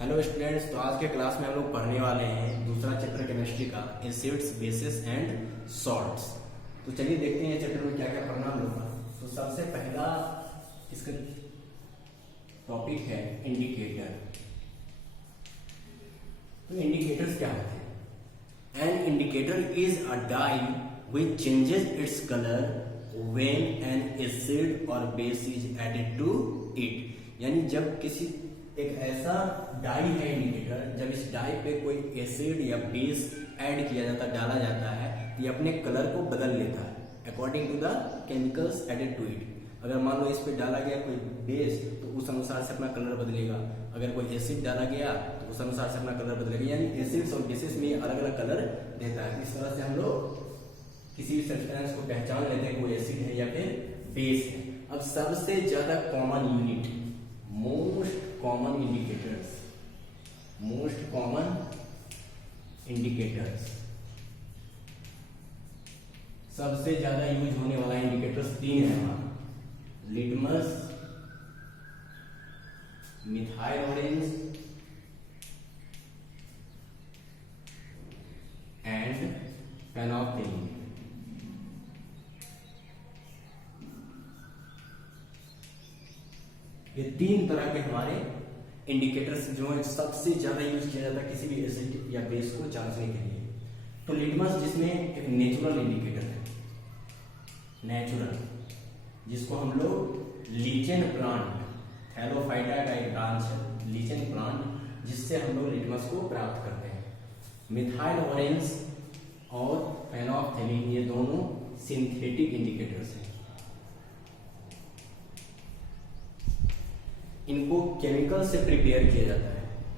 Hello students, तो आज के क्लास में हम लोग पढ़ने वाले हैं दूसरा चैप्टर केमिस्ट्री का एसिड्स बेसिस एंड सॉल्ट्स। तो चलिए देखते हैं चैप्टर में क्या क्या पढ़ना हम लोग का। तो सबसे पहला इसका टॉपिक है इंडिकेटर। तो इंडिकेटर्स क्या होते हैं? An indicator is a dye which changes its colour when an acid और base is added to it. यानी जब किसी एक ऐसा डाई है इंडिकेटर, जब इस डाई पे कोई एसिड या बेस ऐड किया जाता डाला जाता है, ये अपने कलर को बदल लेता है according to the chemicals added to it. अगर मान लो इस पे डाला गया कोई बेस तो उस अनुसार से अपना कलर बदलेगा, अगर कोई एसिड डाला गया तो उस अनुसार से अपना कलर बदलेगा। यानी एसिड्स और बेसिस में अलग अलग कलर देता है। इस तरह से हम लोग किसी भी सब्सटेंस को पहचान लेते हैं कोई एसिड है या फिर बेस है। अब सबसे ज्यादा common unit, most common indicators, सबसे ज्यादा यूज होने वाला इंडिकेटर्स तीन है हमारा: litmus, methyl orange and phenolphthalein. ये तीन तरह के हमारे इंडिकेटर्स जो है सबसे ज्यादा यूज किया जाता है किसी भी एसिड या बेस को जांचने के लिए। तो लिटमस जिसमें एक नेचुरल इंडिकेटर है, नेचुरल, जिसको हम लोग लीचेन प्लांट, थैलोफाइटा का एक ब्रांच है लीचेन प्लांट, जिससे हम लोग लिटमस को प्राप्त करते हैं। मिथाइल ऑरेंज और फेनोल्फथालीन ये दोनों सिंथेटिक इंडिकेटर्स हैं। इनको केमिकल से प्रिपेयर किया जाता है।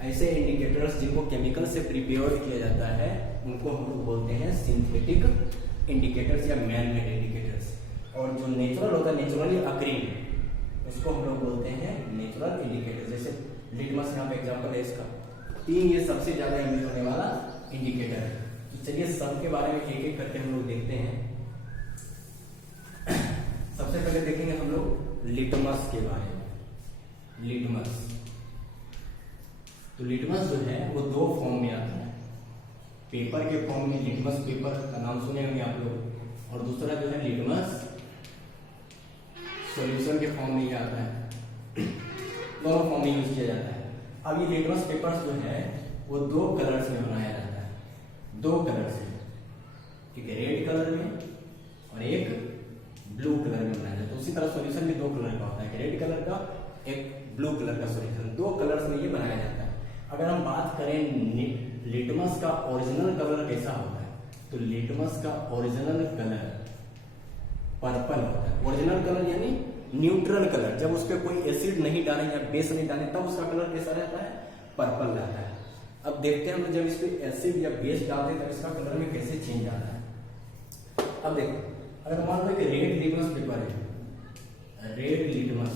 ऐसे इंडिकेटर्स जिनको केमिकल से प्रिपेयर किया जाता है उनको हम लोग बोलते हैं सिंथेटिक इंडिकेटर्स या मैन मेड इंडिकेटर्स। और जो नेचुरल होता है, नेचुरली अकरिंग, उसको हम लोग बोलते हैं नेचुरल इंडिकेटर। जैसे लिटमस यहाँ पे एग्जांपल है इसका। तीन ये सबसे ज्यादा यूज होने वाला इंडिकेटर है। तो चलिए सबके बारे में एक एक करके हम लोग देखते हैं। सबसे पहले देखेंगे हम लोग लिटमस के बारे में। लिटमस, तो लिटमस जो है वो दो फॉर्म में आता है। पेपर के फॉर्म में लिटमस पेपर का नाम सुने होंगे आप लोग, और दूसरा जो है लिटमस सॉल्यूशन के फॉर्म में आता है। दोनों फॉर्म में यूज किया जाता है। अब ये लिटमस पेपर्स जो है वो दो कलर्स में बनाया जाता है, दो कलर्स में, एक रेड कलर में और एक ब्लू कलर में बनाया जाता है। उसी तरह सॉल्यूशन भी दो कलर का होता है, एक रेड कलर का, एक ब्लू कलर का सॉल्यूशन। दो कलर्स में ये बनाया जाता है। अगर हम बात करें लिटमस का ओरिजिनल कलर कैसा होता है, तो लिटमस का ओरिजिनल कलर पर्पल होता है। ओरिजिनल कलर यानी न्यूट्रल कलर, जब उस पर कोई एसिड नहीं डाले या बेस नहीं डाले तब उसका कलर कैसा रहता है? पर्पल रहता है। अब देखते हैं हम जब इस पे एसिड या बेस डालते हैं तब इसका कलर में कैसे चेंज आता है। अब देखो, अगर मान लो कि रेड लिटमस पेपर है, रेड लिटमस,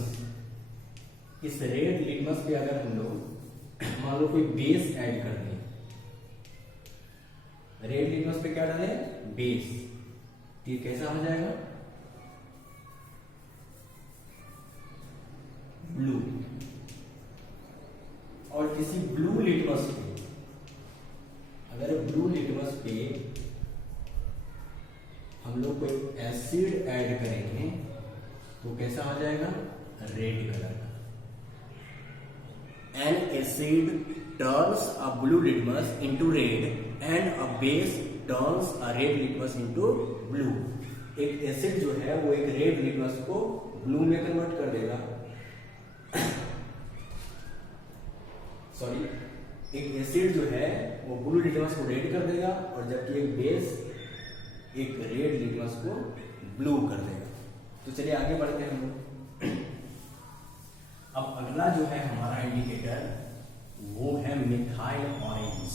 इस रेड लिटमस पे अगर हम लोग मान लो कोई बेस ऐड कर दें, रेड लिटमस पे क्या डाले? बेस, तो ये कैसा हो जाएगा? ब्लू। और किसी ब्लू लिटमस पे, अगर ब्लू लिटमस पे हम लोग कोई एसिड ऐड करेंगे तो कैसा हो जाएगा? रेड कलर का। An acid turns a blue litmus into red and a base turns a red litmus into blue. एक एसिड जो है वो एक रेड लिटमस को ब्लू में कन्वर्ट कर देगा। सॉरी, एक एसिड जो है वो ब्लू लिटमस को रेड कर देगा, और जबकि एक बेस एक रेड लिटमस को ब्लू कर देगा। तो चलिए आगे बढ़ते हैं हम लोग। अब अगला जो है हमारा इंडिकेटर वो है मिथाइल ऑरेंज।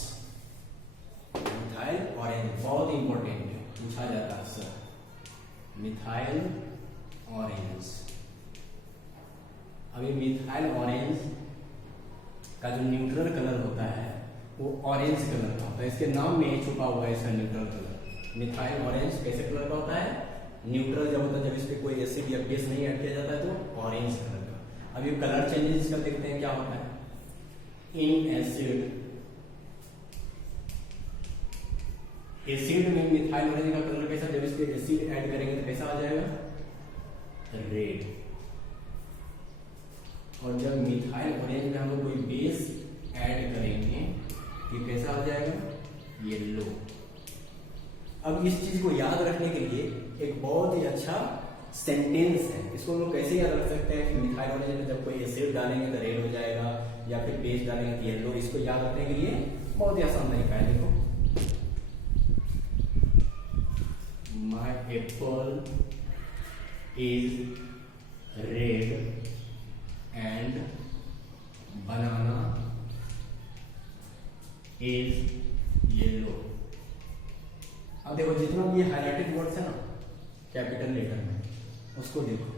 मिथाइल ऑरेंज बहुत इंपॉर्टेंट है, पूछा जाता है सर। मिथाइल ऑरेंज, अभी मिथाइल ऑरेंज का जो न्यूट्रल कलर होता है वो ऑरेंज कलर का होता है। इसके नाम में ही छुपा हुआ है इसका न्यूट्रल कलर। मिथाइल ऑरेंज कैसे कलर का होता है? न्यूट्रल जब होता है, जब इस पे कोई एसिड या बेस नहीं ऐड किया जाता है तो ऑरेंज कलर का। अब ये कलर चेंजेस का देखते हैं क्या होता है। इन एसिड, एसिड में मिथाइल ऑरेंज का कलर कैसा, जब इसके एसिड ऐड करेंगे तो कैसा आ जाएगा, रेड। और जब मिथाइल ऑरेंज में हम लोग कोई बेस ऐड करेंगे ये कैसा हो जाएगा, येलो। अब इस चीज को याद रखने के लिए एक बहुत ही अच्छा सेंटेंस है, इसको हम लोग कैसे याद रख सकते हैं कि मिथाइल ऑरेंज में जब कोई एसिड डालेंगे तो रेड हो जाएगा या फिर बेस डालेंगे तो येलो। इसको याद रखने के लिए बहुत ही आसान तरीका है, देखो My apple is red and banana is yellow। अब देखो जितना भी ये हाइलाइटेड वर्ड्स है ना कैपिटल लेटर में, उसको देखो।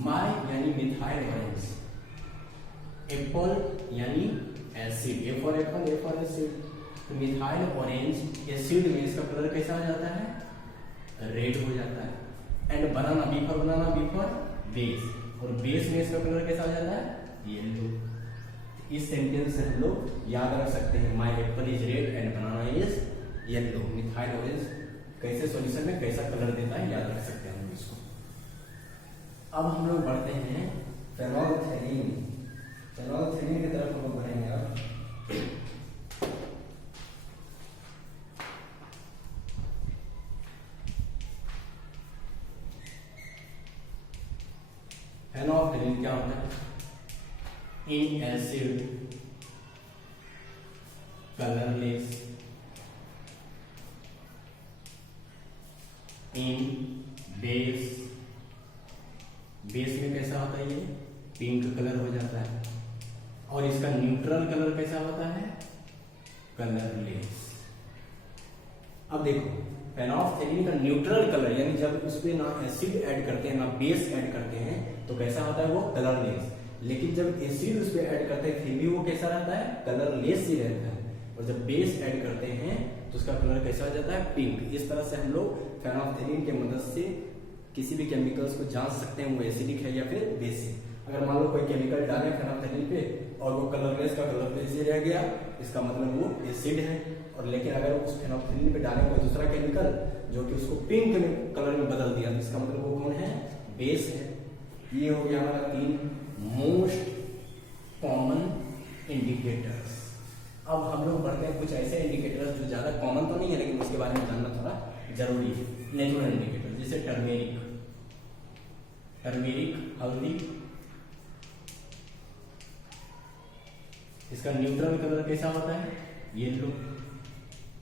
माई यानी मिथाइल ऑरेंज, एप्पल यानी acid, A for Apple, A for acid. तो मिथाइल ऑरेंज एसिड में इसका कलर कैसा हो जाता है, रेड हो जाता है। And banana, B for banana, B for base, और बेस में इसका कलर कैसा हो जाता है, येलो। इस सेंटेंस से हम लोग याद रख सकते हैं माई Apple is red and banana is yellow. Methyl orange कैसे सॉल्यूशन में कैसा कलर देता है याद रख सकते हैं हम इसको। अब हम लोग बढ़ते हैं फेनोल्फथालीन। फेनोल्फथालीन की तरफ हम लोग बढ़ेंगे। अब फेनोल्फथालीन क्या होता है, in acid, colourless, in base, base में कैसा होता है, ये पिंक कलर हो जाता है। और इसका न्यूट्रल कलर कैसा होता है, कलरलेस। अब देखो फेनोल्फथालीन का न्यूट्रल कलर यानी जब उसमें ना एसिड ऐड करते हैं ना बेस ऐड करते हैं तो कैसा होता है वो, कलरलेस। लेकिन जब एसिड उसमें ऐड करते हैं फिर भी वो कैसा रहता है, कलरलेस ही रहता है। और जब बेस ऐड करते हैं तो उसका कलर कैसा हो जाता है, पिंक। इस तरह से हम लोग फेनोल्फथालीन की मदद से किसी भी केमिकल्स को जांच सकते हैं वो एसिडिक है या फिर बेसिक। अगर मान लो कोई केमिकल डाले फेनोल्फथालीन पे और वो कलरलेस का कलर बेस ही रह गया, इसका मतलब वो एसिड है। और लेकिन अगर उस फेनोल्फथालीन पे डाले कोई दूसरा केमिकल जो कि उसको पिंक कलर में बदल दिया तो इसका मतलब वो कौन है, बेस है। ये हो गया हमारा 3 मोस्ट कॉमन इंडिकेटर्स। अब हम लोग बढ़ते हैं कुछ ऐसे इंडिकेटर्स जो ज्यादा कॉमन तो नहीं है लेकिन उसके बारे में जानना थोड़ा जरूरी है। नेचुरल इंडिकेटर जैसे टर्मेरिक, हल्दी, इसका न्यूट्रल कलर कैसा होता है, येलो।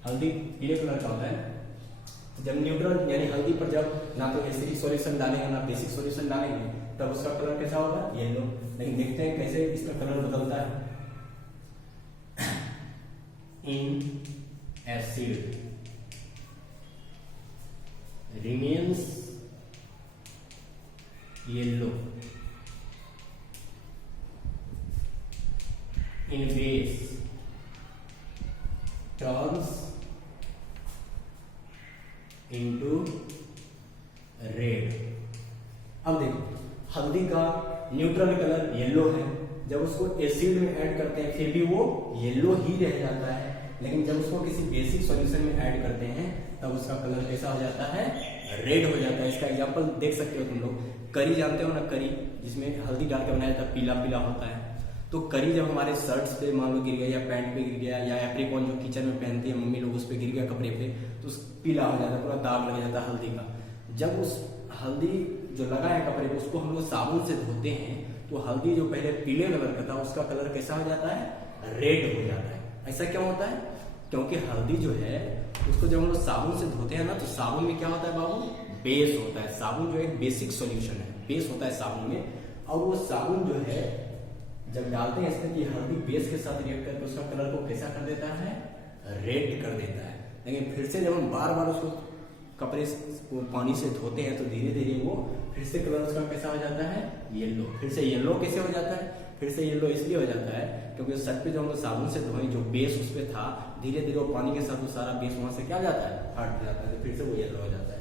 हल्दी पीले कलर का होता है। जब न्यूट्रल यानी हल्दी पर जब ना तो एसिडिक सॉल्यूशन डालेंगे ना बेसिक सॉल्यूशन डालेंगे तब उसका कलर कैसा होगा, येलो। लेकिन देखते हैं कैसे इसका कलर बदलता है। In acid remains yellow, in base turns into red। अब देखो हल्दी का न्यूट्रल कलर येलो है, जब उसको एसिड में ऐड करते हैं फिर भी वो येलो ही रह जाता है। लेकिन जब उसको किसी बेसिक सॉल्यूशन में ऐड करते हैं तब उसका कलर कैसा हो जाता है, रेड हो जाता है। इसका एग्जांपल देख सकते हो तुम लोग, करी जानते हो ना, करी जिसमें हल्दी डाल के बनाया जाता है, पीला पीला होता है। तो करी जब हमारे शर्ट्स पे मान लो गिर गया या पैंट पे गिर गया या एप्रिकॉन जो किचन में पहनती है मम्मी लोग उस पे गिर गया कपड़े पे तो पीला हो जाता है, पूरा दाग लग जाता है हल्दी का। जब उस हल्दी जो लगा है कपड़े पे उसको हम लोग साबुन से धोते हैं तो हल्दी जो पहले पीले कलर का था उसका कलर कैसा हो जाता है, रेड हो जाता है। ऐसा क्यों होता है, क्योंकि हल्दी जो है उसको जब हम लोग साबुन से धोते हैं ना तो साबुन में क्या होता है बाबू, बेस होता है। साबुन जो एक बेसिक सॉल्यूशन है, बेस होता है साबुन में। और वो साबुन जो है जब डालते हैं इसमें कि हल्दी बेस के साथ रिएक्ट करके उसका कलर को कैसा कर देता है, रेड कर देता है। लेकिन फिर से जब हम बार बार उसको कपड़े को पानी से धोते हैं तो धीरे धीरे वो फिर से कलर उसका कैसा हो जाता है, येलो। फिर से येलो कैसे हो जाता है, फिर से येलो इसलिए हो जाता है क्योंकि शर्ट पे जो हम लोग साबुन से धोए जो बेस उस पे था धीरे धीरे वो पानी के साथ वो सारा बेस वहां से क्या जाता है, हट जाता है, तो फिर से वो येलो हो जाता है।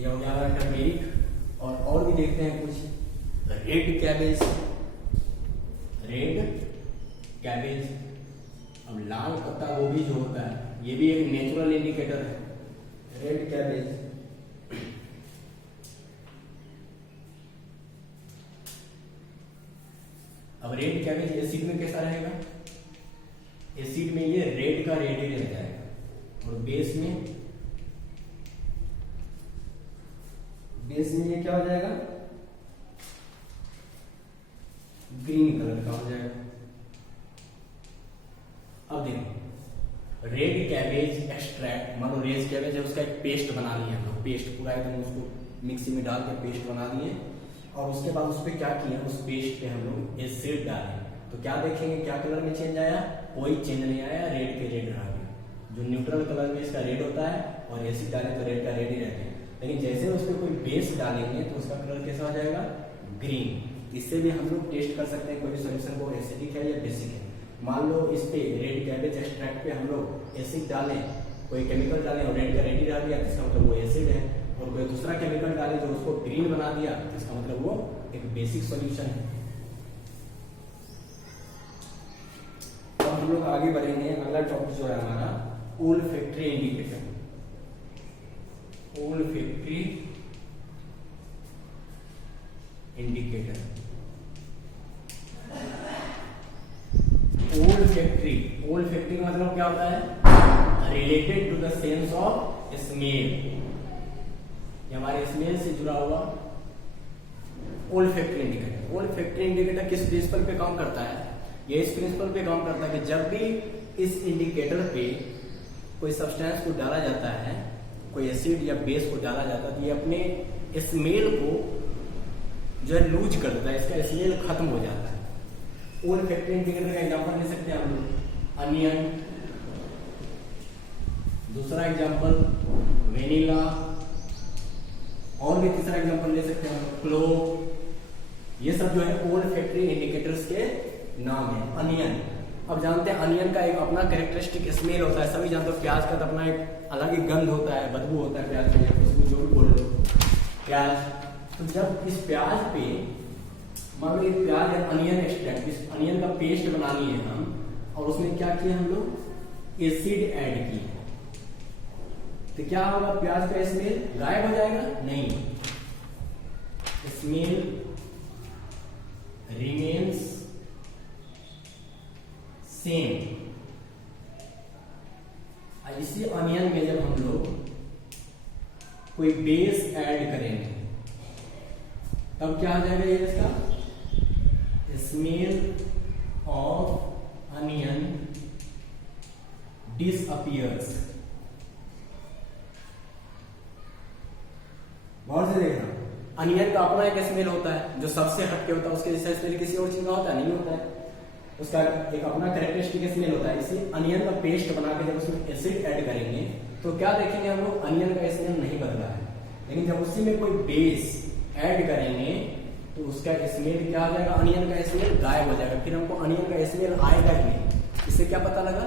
ये हो गया हमारा टर्मेरिक। और भी देखते हैं कुछ, रेड कैबेज, रेड कैबेज। अब लाल पत्ता गोभी जो होता है ये भी एक नेचुरल इंडिकेटर है, रेड कैबेज। अब रेड कैबेज एसिड में कैसा रहेगा, एसिड में ये रेड का रेड ही रह जाएगा, और बेस में ये क्या हो जाएगा, ग्रीन कलर का हो जाएगा। अब देखो रेड कैबेज एक्सट्रैक्ट, मान लो रेड कैबेज है उसका एक पेस्ट बना लिया हम लोग, पेस्ट पूरा एकदम उसको मिक्सी में डाल के पेस्ट बना दिए, और उसके बाद उस पर क्या किया, उस पेस्ट पे हम लोग एसिड डाले, तो क्या देखेंगे, क्या कलर में चेंज आया, कोई चेंज नहीं आया, रेड के रेड रह गया। जो न्यूट्रल कलर में इसका रेड होता है और एसिड डाले तो रेड का रेड ही रहता है, लेकिन जैसे उस पर कोई बेस डालेंगे तो उसका कलर कैसा हो जाएगा, ग्रीन। इससे भी हम लोग टेस्ट कर सकते हैं कोई भी सोल्यूशन को एसिडिक है या बेसिक है। मान लो इस पे रेड कैबेज एक्सट्रैक्ट पे हम लोग एसिड डालें, कोई केमिकल डालें और रेड का रेड ही रह गया, इसका मतलब वो एसिड है, और कोई दूसरा केमिकल डालें जो उसको ग्रीन बना दिया, इसका मतलब वो एक बेसिक सॉल्यूशन है। अब हम लोग आगे बढ़ेंगे, अगला टॉपिक जो है हमारा olfactory indicator. Olfactory indicator, olfactory का मतलब क्या होता है, related to the sense of smell, ये हमारे स्मेल से जुड़ा हुआ ओल्फैक्टरी इंडिकेटर। ओल्फैक्टरी इंडिकेटर किस प्रिंसिपल पे काम करता है, ये इस प्रिंसिपल पे काम करता है कि जब भी इस इंडिकेटर पे कोई सब्सटेंस को डाला जाता है, कोई एसिड या बेस को डाला जाता है, तो ये अपने स्मेल को जो है लूज कर देता है, इसका स्मेल खत्म हो जाता है। ओल्फैक्टरी इंडिकेटर का एग्जांपल ले सकते हैं हम लोग, अनियन, दूसरा एग्जांपल वेनिला, और भी तीसरा एग्जांपल ले सकते हैं हम लोग क्लोव। ये सब जो है ओल्फैक्टरी इंडिकेटर्स के नाम है। अनियन, अब जानते हैं अनियन का एक अपना कैरेक्टरिस्टिक स्मेल होता है, सभी जानते हो। प्याज का तो अपना एक अलग ही गंध होता है, बदबू होता है प्याज का, खुशबू जो भी बोल लो प्याज। तो जब इस प्याज पे मान लो ये प्याज है, अनियन एक्सट्रैक्ट, इस अनियन का पेस्ट बना लिए हम, और उसमें क्या किया हम लोग, एसिड ऐड किए, तो क्या होगा, प्याज का स्मेल गायब हो जाएगा, नहीं, स्मेल रिमेन्स सेम। इसी अनियन में जब हम लोग कोई बेस ऐड करेंगे तब क्या हो जाएगा, ये इसका स्मेल ऑफ अनियन डिसअपियर्स। गौर से देखना, अनियन का अपना एक स्मेल होता है जो सबसे हटके होता है, उसके जैसा स्मेल किसी और चीज का होता है, नहीं होता है, उसका एक अपना कैरेक्टरिस्टिक स्मेल होता है। इसी अनियन का पेस्ट बना के जब उसमें एसिड ऐड करेंगे तो क्या देखेंगे हम लोग, अनियन का स्मेल नहीं बदला है, लेकिन जब उसी में कोई बेस ऐड करेंगे तो उसका स्मेल क्या हो जाएगा, अनियन का स्मेल गायब हो जाएगा, फिर हमको अनियन का स्मेल आएगा ही नहीं। इससे क्या पता लगा,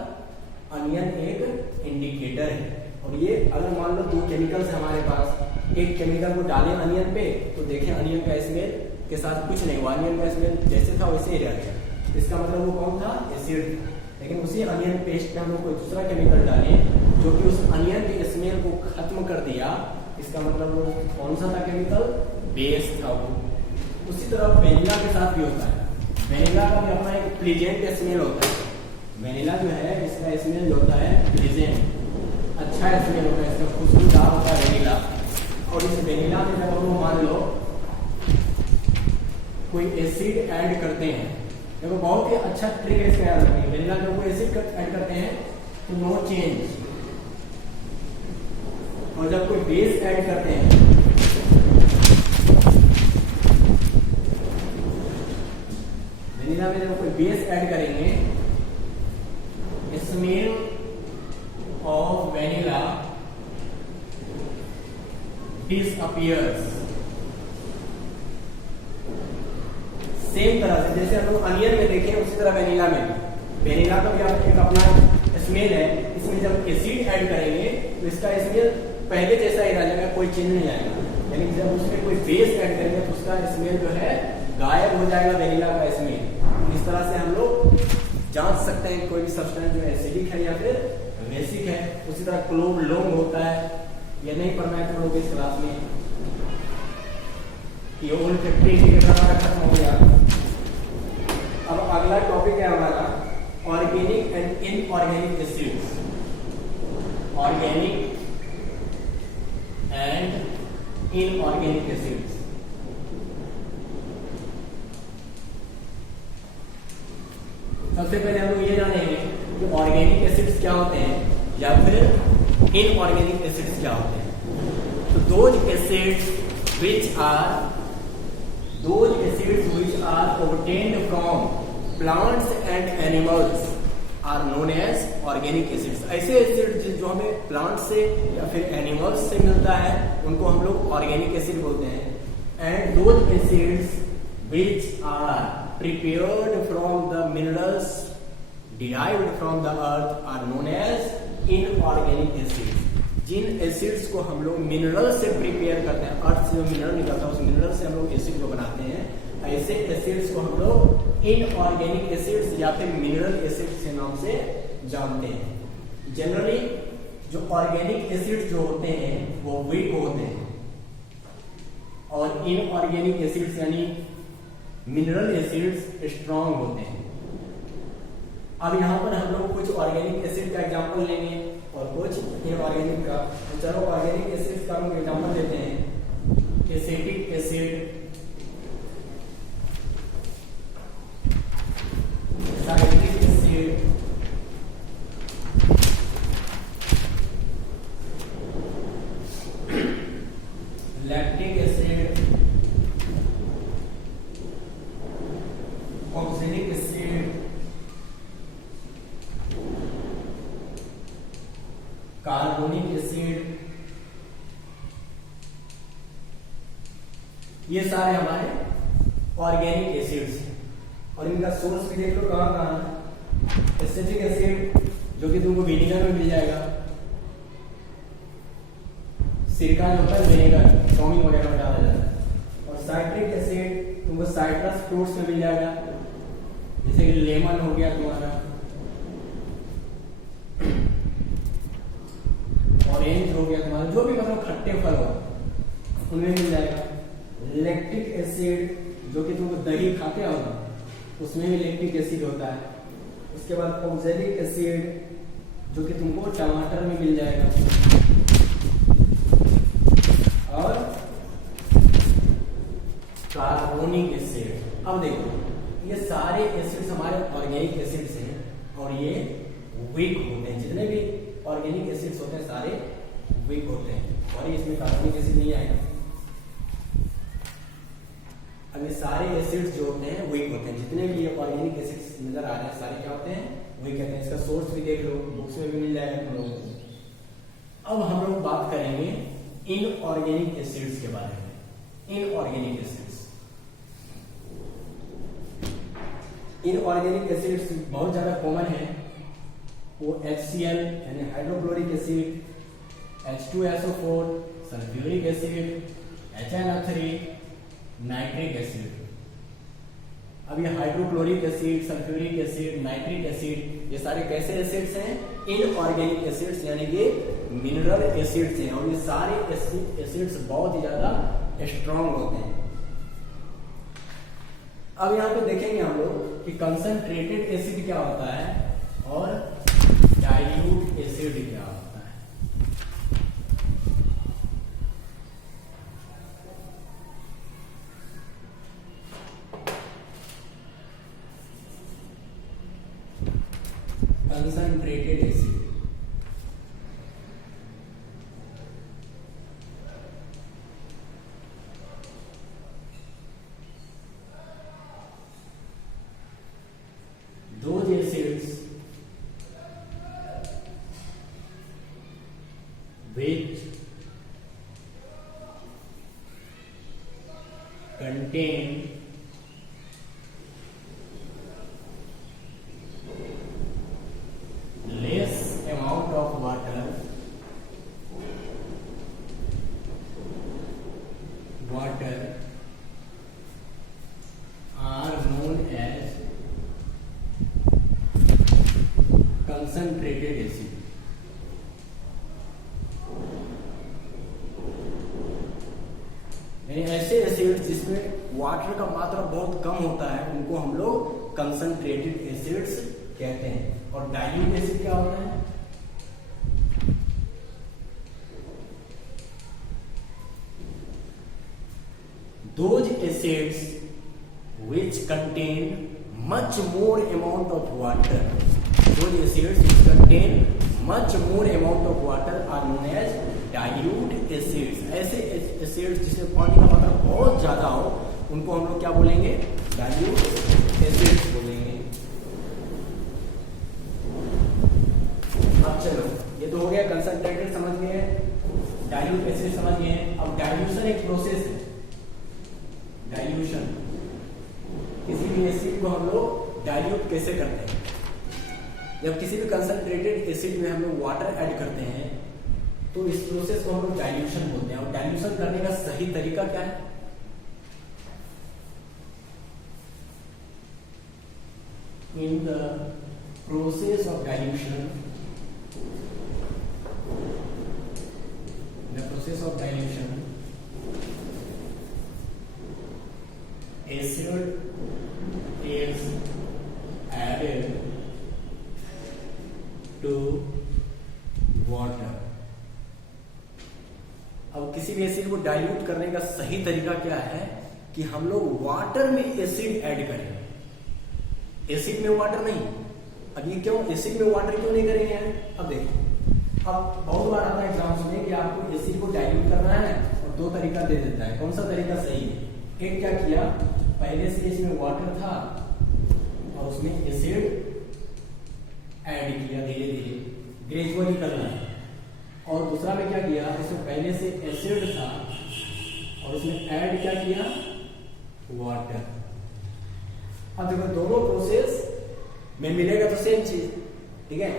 अनियन एक इंडिकेटर है। और ये अगर मान लो दो केमिकल्स है हमारे पास, एक केमिकल को डालें अनियन पे तो देखें अनियन का स्मेल के साथ कुछ नहीं हुआ, अनियन का स्मेल जैसे था वैसे ही रह गया, इसका मतलब वो कौन था, एसिड। लेकिन उसी अनियन पेस्ट पे हम लोग कोई दूसरा केमिकल डालें जो कि उस अनियन के स्मेल को खत्म कर दिया, इसका मतलब वो कौन सा था केमिकल, बेस था वो। उसी तरह वेनिला के साथ भी होता है, वेनिला का भी अपना एक प्लीजेंट स्मेल होता है। वेनिला जो है इसका स्मेल होता है प्लीजेंट, अच्छा स्मेल होता है, इसका खुशबूदार होता है वेनिला। और इस वेनिला में जब हम लोग मान लो कोई एसिड ऐड करते हैं, देखो बहुत ही अच्छा ट्रिक है इसका याद रखिए, वेनिला में कोई एसिड ऐड करते हैं तो नो चेंज, और जब कोई बेस ऐड करते हैं वेनिला में जब कोई बेस ऐड करेंगे, smell of vanilla disappears. Same तरह से जैसे हम लोग अनियन में देखें उसी तरह वेनिला में भी, वेनिला का भी एक अपना स्मेल है, इसमें जब एसिड ऐड करेंगे तो इसका स्मेल पहले जैसा ही रह जाएगा, कोई चेंज नहीं आएगा। लेकिन जब उसमें कोई बेस ऐड करेंगे तो उसका स्मेल जो है गायब हो जाएगा, वेनिला का स्मेल। इस तरह से हम लोग जांच सकते हैं कोई भी सब्सटेंस जो एसिडिक है या फिर बेसिक है। उसी तरह क्लोव लोंग होता है, ये नहीं पढ़ना है तुम लोग इस क्लास में। ये ओल्फैक्टरी इंडिकेटर हमारा खत्म हो गया। अब अगला टॉपिक है हमारा organic and inorganic acids. Organic and inorganic acids. सबसे पहले हम लोग ये जानेंगे कि ऑर्गेनिक एसिड्स क्या होते हैं या फिर इनऑर्गेनिक एसिड्स क्या होते हैं। तो those acids which are obtained from plants and animals are known as organic acids। ऐसे एसिड जो हमें प्लांट से या फिर एनिमल्स से मिलता है उनको हम लोग ऑर्गेनिक एसिड बोलते हैं। And those acids which are prepared from the minerals derived from the earth are known as inorganic acids। Jin acids को हम लोग मिनरल से प्रिपेयर करते हैं, अर्थ से जो मिनरल निकलता है उस मिनरल से हम लोग एसिड को बनाते हैं, ऐसे एसिड्स को हम लोग इनऑर्गेनिक एसिड्स या फिर मिनरल एसिड्स के नाम से जानते हैं। जनरली जो ऑर्गेनिक एसिड्स जो होते हैं वो वीक होते हैं और इनऑर्गेनिक एसिड्स यानी मिनरल एसिड्स स्ट्रॉन्ग होते हैं। अब यहाँ पर हम लोग कुछ ऑर्गेनिक एसिड का एग्जांपल लेंगे और कुछ इनऑर्गेनिक का। तो चलो ऑर्गेनिक एसिड्स का हम एग्जांपल लेते हैं। Acetic acid, citric acid, lactic acid, oxalic acid, carbonic acid, ये सारे हमारे ऑर्गेनिक एसिड्स हैं। और इनका सोर्स भी देख लो कहाँ कहाँ है। एसिटिक एसिड जो कि तुमको विनेगर में मिल जाएगा, सिरका जो होता है विनेगर चाउमीन वगैरह में डाला जाता है। और साइट्रिक एसिड तुमको साइट्रस फ्रूट्स में मिल जाएगा, जैसे कि लेमन हो गया तुम्हारा, ऑरेंज हो गया तुम्हारा, जो भी मतलब खट्टे फल हो उनमें मिल जाएगा। लैक्टिक एसिड जो कि तुमको दही खाते हो ना उसमें भी लैक्टिक एसिड होता है। उसके बाद ऑक्सैलिक एसिड जो कि तुमको टमाटर में मिल जाएगा। और कार्बोनिक एसिड। अब देखो ये सारे एसिड्स हमारे ऑर्गेनिक एसिड्स हैं और ये वीक होते हैं। जितने भी ऑर्गेनिक एसिड्स होते हैं सारे वीक होते हैं और इसमें कार्बोनिक एसिड नहीं आएगा। अब ये सारे एसिड्स जो होते हैं वीक होते हैं। जितने भी ये ऑर्गेनिक एसिड्स नजर आ रहे हैं सारे क्या होते हैं, वीक होते हैं। इसका सोर्स भी देख लो, बुक्स में भी मिल जाएगा तुम लोगों को। अब हम लोग बात करेंगे इनऑर्गेनिक एसिड्स के बारे में। इनऑर्गेनिक एसिड्स, इनऑर्गेनिक एसिड्स बहुत ज्यादा कॉमन है। वो HCl यानी hydrochloric acid, H2SO4, sulphuric acid, HNO3, nitric acid. अब ये hydrochloric acid, sulphuric acid, nitric acid ये सारे कैसे एसिड्स हैं, इनऑर्गेनिक एसिड्स यानी कि मिनरल एसिड्स हैं। और ये सारे एसिड्स बहुत ही ज्यादा स्ट्रॉन्ग होते हैं। अब यहाँ पे देखेंगे हम लोग कि कंसंट्रेटेड एसिड क्या होता है और डाइल्यूट एसिड क्या होता है। Concentrated acid those acids which contain less amount of water are known as concentrated acid. यानी ऐसे एसिड जिसमें वाटर का मात्रा बहुत कम होता है उनको हम लोग कंसंट्रेटेड एसिड्स कहते हैं। और डाइल्यूट एसिड क्या होता है? Those acids which contain much more amount of water, those acids which contain much more amount of water are known as dilute acids। ऐसे एसिड्स जिसमें पानी का मात्रा बहुत ज्यादा हो उनको हम लोग क्या बोलेंगे? डाइल्यूट एसिड्स बोलेंगे। अब चलो, ये तो हो गया कंसंट्रेटेड समझ गए, डाइल्यूट एसिड समझ गए। अब डाइल्यूशन एक प्रोसेस है। डाइल्यूशन, किसी भी एसिड को हम लोग डाइल्यूट कैसे करते हैं? जब किसी भी कंसंट्रेटेड एसिड में हम लोग वाटर ऐड करते हैं तो इस प्रोसेस को हम लोग डाइल्यूशन बोलते हैं। और डाइल्यूशन करने का सही तरीका क्या है? In the process of dilution, the process of dilution acid is added to water। अब किसी भी एसिड को डाइल्यूट करने का सही तरीका क्या है कि हम लोग वाटर में एसिड ऐड करें, एसिड में वाटर नहीं। अब ये क्यों एसिड में वाटर क्यों नहीं करेंगे? अब देखो, अब बहुत बार आता है एग्जाम्स में कि आपको एसिड को डाइल्यूट करना है और दो तरीका दे देता है। कौन सा तरीका सही है? एक क्या किया, पहले से इसमें वाटर था और उसमें एसिड ऐड किया, धीरे धीरे ग्रेजुअली करना है। और दूसरा में क्या किया, इसमें पहले से एसिड था और उसमें ऐड क्या किया? वाटर। अब देखो दोनों प्रोसेस में मिलेगा तो सेम चीज, ठीक है,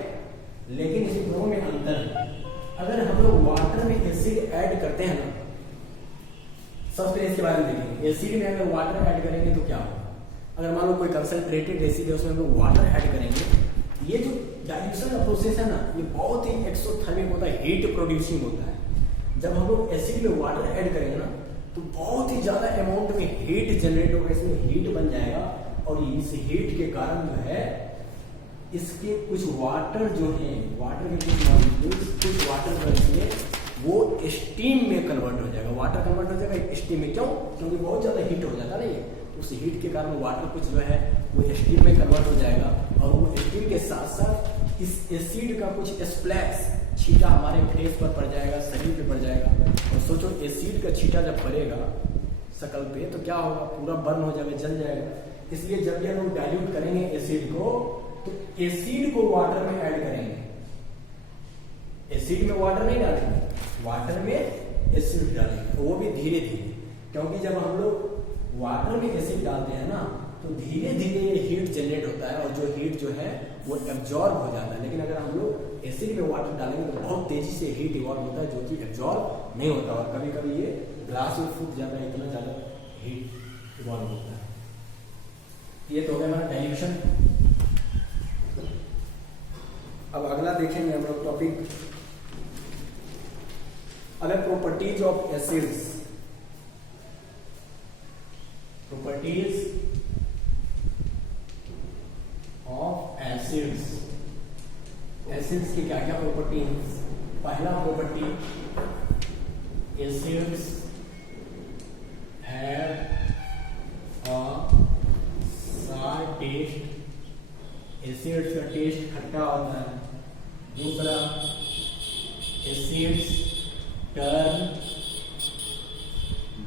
लेकिन इस दोनों में अंतर है। अगर हम लोग वाटर में एसिड ऐड करते हैं ना, सबसे पहले इसके बारे में देखेंगे। एसिड में अगर वाटर ऐड करेंगे तो क्या होगा? अगर मान लो कोई कंसंट्रेटेड एसिड है उसमें हम लोग वाटर ऐड करेंगे, ये जो डाइल्यूशन का प्रोसेस है ना, ये बहुत ही एक्सोथर्मिक होता है, हीट प्रोड्यूसिंग होता है। जब हम लोग एसिड में वाटर ऐड करेंगे ना तो बहुत ही ज्यादा अमाउंट में हीट जनरेट होगा, इसमें हीट बन जाएगा और इस हीट के कारण जो है इसके कुछ वाटर जो है, वाटर के कुछ मॉलिक्यूल्स, कुछ वाटर जो है वो स्टीम में कन्वर्ट हो जाएगा। वाटर कन्वर्ट हो जाएगा स्टीम में, क्यों? क्योंकि बहुत ज्यादा हीट हो जाता है ना, उस हीट के कारण वाटर कुछ जो है वो स्टीम में कन्वर्ट हो जाएगा। और वो स्टीम के साथ साथ इस एसिड का कुछ स्प्लैश, छींटा हमारे फेस पर पड़ जाएगा, शरीर पे पड़ जाएगा। और सोचो एसिड का छींटा जब पड़ेगा शकल पे तो क्या होगा? पूरा बर्न हो जाएगा, जल जाएगा। इसलिए जब ये लोग डाइल्यूट करेंगे एसिड को तो एसिड को वाटर में ऐड करेंगे। एसिड में वाटर नहीं डालेंगे, वाटर में एसिड डालेंगे, वो भी धीरे धीरे। क्योंकि जब हम लोग वाटर में एसिड डालते हैं ना तो धीरे धीरे ये हीट जनरेट होता है और जो हीट जो है वो एब्जॉर्ब हो जाता है। लेकिन अगर हम लोग एसिड में वाटर डालेंगे तो बहुत तेजी से हीट इवॉल्व होता है जो कि एब्जॉर्ब नहीं होता और कभी कभी ये ग्लास में फूट जाता है, इतना ज्यादा हीट इवॉल्व होता है। ये तो हो गया हमारा डाइल्यूशन। अब अगला देखेंगे हम लोग टॉपिक, अगर properties of acids, properties of acids, acids की क्या क्या प्रॉपर्टी है? पहला प्रॉपर्टी, एसिड्स हैव अ सार टेस्ट, एसिड्स का टेस्ट खट्टा होता है। दूसरा, acids turn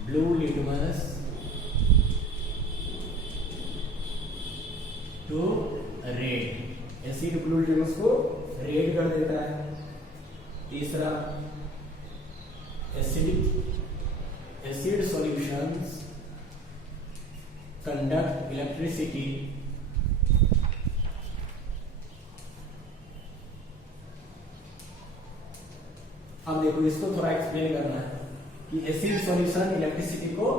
blue litmus to red, acid blue litmus को रेड कर देता है। तीसरा, एसिड सॉल्यूशंस कंडक्ट इलेक्ट्रिसिटी अब देखो इसको थोड़ा एक्सप्लेन करना है कि एसिड सॉल्यूशन इलेक्ट्रिसिटी को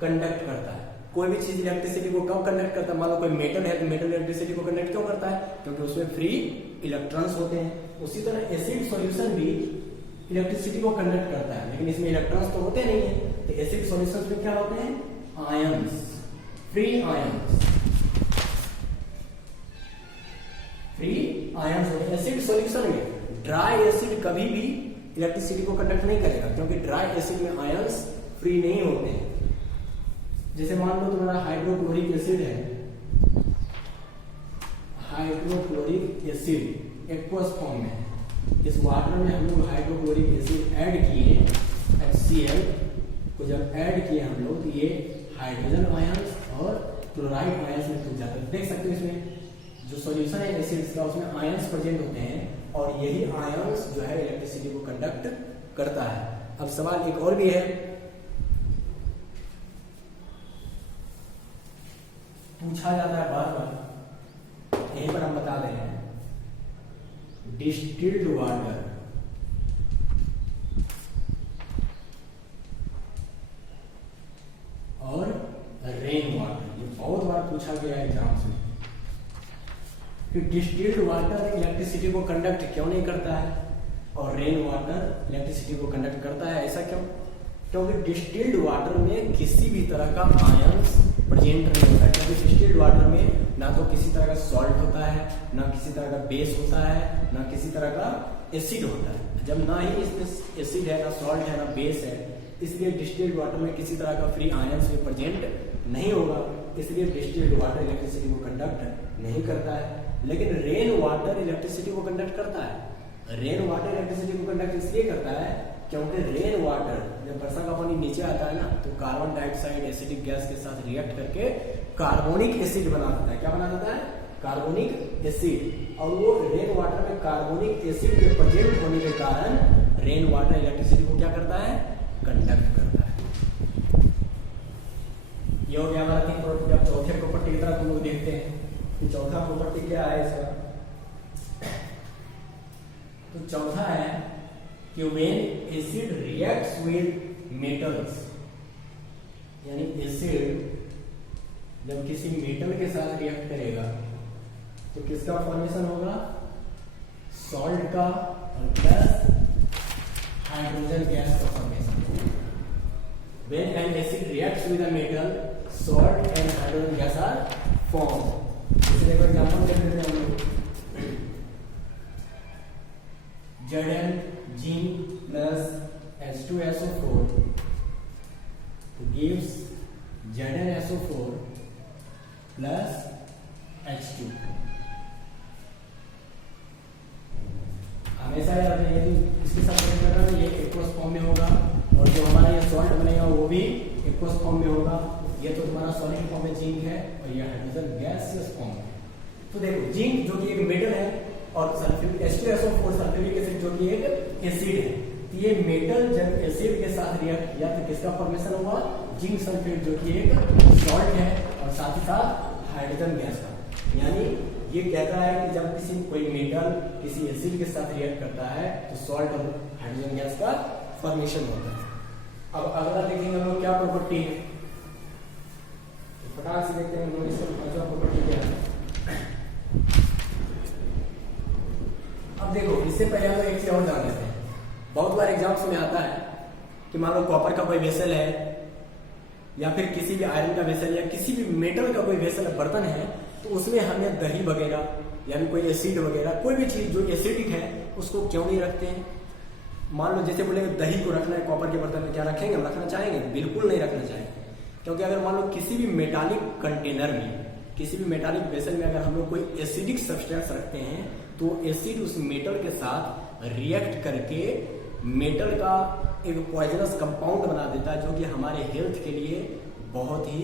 कंडक्ट करता है। कोई भी चीज इलेक्ट्रिसिटी को कब कंडक्ट करता है, मान लो कोई मेटल है तो मेटल इलेक्ट्रिसिटी को कंडक्ट क्यों करता है, क्योंकि उसमें फ्री इलेक्ट्रॉन्स होते हैं। उसी तरह एसिड सॉल्यूशन भी इलेक्ट्रिसिटी को कंडक्ट करता है, लेकिन इसमें इलेक्ट्रॉन्स तो होते नहीं है। तो एसिड सॉल्यूशन में क्या होते हैं, ions, free ions, free ions होते हैं एसिड सॉल्यूशन में। ड्राई एसिड कभी भी इलेक्ट्रिसिटी को कंडक्ट नहीं करेगा, क्योंकि ड्राई एसिड में आयंस फ्री नहीं होते हैं। जैसे मान लो तुम्हारा हाइड्रोक्लोरिक एसिड है, हाइड्रोक्लोरिक एसिड एक्वस फॉर्म में, इस वाटर में हम लोग हाइड्रोक्लोरिक एसिड ऐड किए, HCl को जब ऐड किए हम लोग, तो ये हाइड्रोजन आयंस और क्लोराइड आयंस में टूट जाते हैं। देख सकते हो इसमें जो सॉल्यूशन है एसिड्स का, उसमें आयंस प्रेजेंट होते हैं और यही आयंस जो है इलेक्ट्रिसिटी को कंडक्ट करता है। अब सवाल एक और भी है, पूछा जाता है बार बार, यहीं पर हम बता रहे हैं, डिस्टिल्ड वाटर और रेन वाटर, ये बहुत बार पूछा गया है एग्जाम्स में कि डिस्टिल्ड वाटर इलेक्ट्रिसिटी को कंडक्ट क्यों नहीं करता है और रेन वाटर इलेक्ट्रिसिटी को कंडक्ट करता है, ऐसा क्यों? क्योंकि डिस्टिल्ड वाटर में किसी भी तरह का आयंस प्रेजेंट नहीं होता है, क्योंकि डिस्टिल्ड वाटर में ना तो किसी तरह का सॉल्ट होता है, ना किसी तरह का बेस होता है, ना किसी तरह का एसिड होता है। जब ना ही इसमें एसिड है, ना सॉल्ट है, ना बेस है, इसलिए डिस्टिल्ड वाटर में किसी तरह का फ्री आयंस भी प्रेजेंट नहीं होगा, इसलिए डिस्टिल्ड वाटर इलेक्ट्रिसिटी को कंडक्ट नहीं करता है। लेकिन रेन वाटर इलेक्ट्रिसिटी को कंडक्ट करता है। रेन वाटर इलेक्ट्रिसिटी को कंडक्ट इसलिए करता है क्योंकि रेन वाटर जब वर्षा का पानी नीचे आता है ना, तो कार्बन डाइऑक्साइड एसिडिक गैस के साथ रिएक्ट करके कार्बोनिक एसिड बना देता है। क्या बना देता है? Carbonic acid. और वो रेन वाटर में कार्बोनिक एसिड के प्रेजेंट होने के कारण रेन वाटर इलेक्ट्रिसिटी को क्या करता है? कंडक्ट करता है। ये हो गया हमारा 3 प्रॉपर्टी। अब चौथे प्रॉपर्टी की तरफ हम लोग देखते हैं कि चौथा प्रॉपर्टी क्या है इसका। तो चौथा है कि when acid reacts with metals, यानी एसिड जब किसी मेटल के साथ रिएक्ट करेगा तो किसका फॉर्मेशन होगा? सॉल्ट का और प्लस हाइड्रोजन गैस का formation. When an acid reacts with a metal, salt and hydrogen gas are form. इसलिए कोई एग्जांपल देख लेते हैं हम लोग। Zn zinc plus H2SO4 gives ZnSO4 plus H2। हमेशा याद रखिए यदि इसके साथ कर रहा है ये एक्वस फॉर्म में होगा और जो हमारा ये सॉल्ट बनेगा वो भी एक्वस फॉर्म में होगा। ये तो तुम्हारा सॉलिड फॉर्म में जिंक है और ये हाइड्रोजन गैसियस फॉर्म है। तो देखो जिंक जो कि एक मेटल है और सल्फ्यूरिक H2SO4 सल्फ्यूरिक एसिड जो कि एक एसिड है। तो ये मेटल जब एसिड के साथ रिएक्ट किया तो किसका फॉर्मेशन हुआ? जिंक सल्फेट जो कि एक सॉल्ट है और साथ ही साथ हाइड्रोजन गैस का। यानी ये कहता है कि जब किसी कोई मेटल किसी एसिड के साथ रिएक्ट करता है तो सॉल्ट और हाइड्रोजन गैस का फॉर्मेशन होता है। अब अगला देखेंगे हम लोग क्या प्रॉपर्टी है, तो फटाक से देखते हैं हम लोग इसका पांचवा प्रॉपर्टी क्या है। अब देखो इससे पहले हम लोग एक चीज और जान लेते हैं। बहुत बार एग्जाम्स में आता है कि मान लो कॉपर का कोई वेसल है या फिर किसी भी आयरन का वेसल या किसी भी मेटल का कोई वेसल बर्तन है, तो उसमें हमें दही वगैरह या फिर कोई एसिड वगैरह कोई भी चीज जो एसिडिक है उसको क्यों नहीं रखते हैं? मान लो जैसे बोले दही को रखना है कॉपर के बर्तन में, क्या रखेंगे? हम रखना चाहेंगे? बिल्कुल नहीं रखना चाहेंगे। क्योंकि अगर मान लो किसी भी मेटालिक कंटेनर में, किसी भी मेटालिक वेसल में अगर हम लोग कोई एसिडिक सब्सटेंस रखते हैं तो एसिड उस मेटल के साथ रिएक्ट करके मेटल का एक पॉइजनस कंपाउंड बना देता है जो कि हमारे हेल्थ के लिए बहुत ही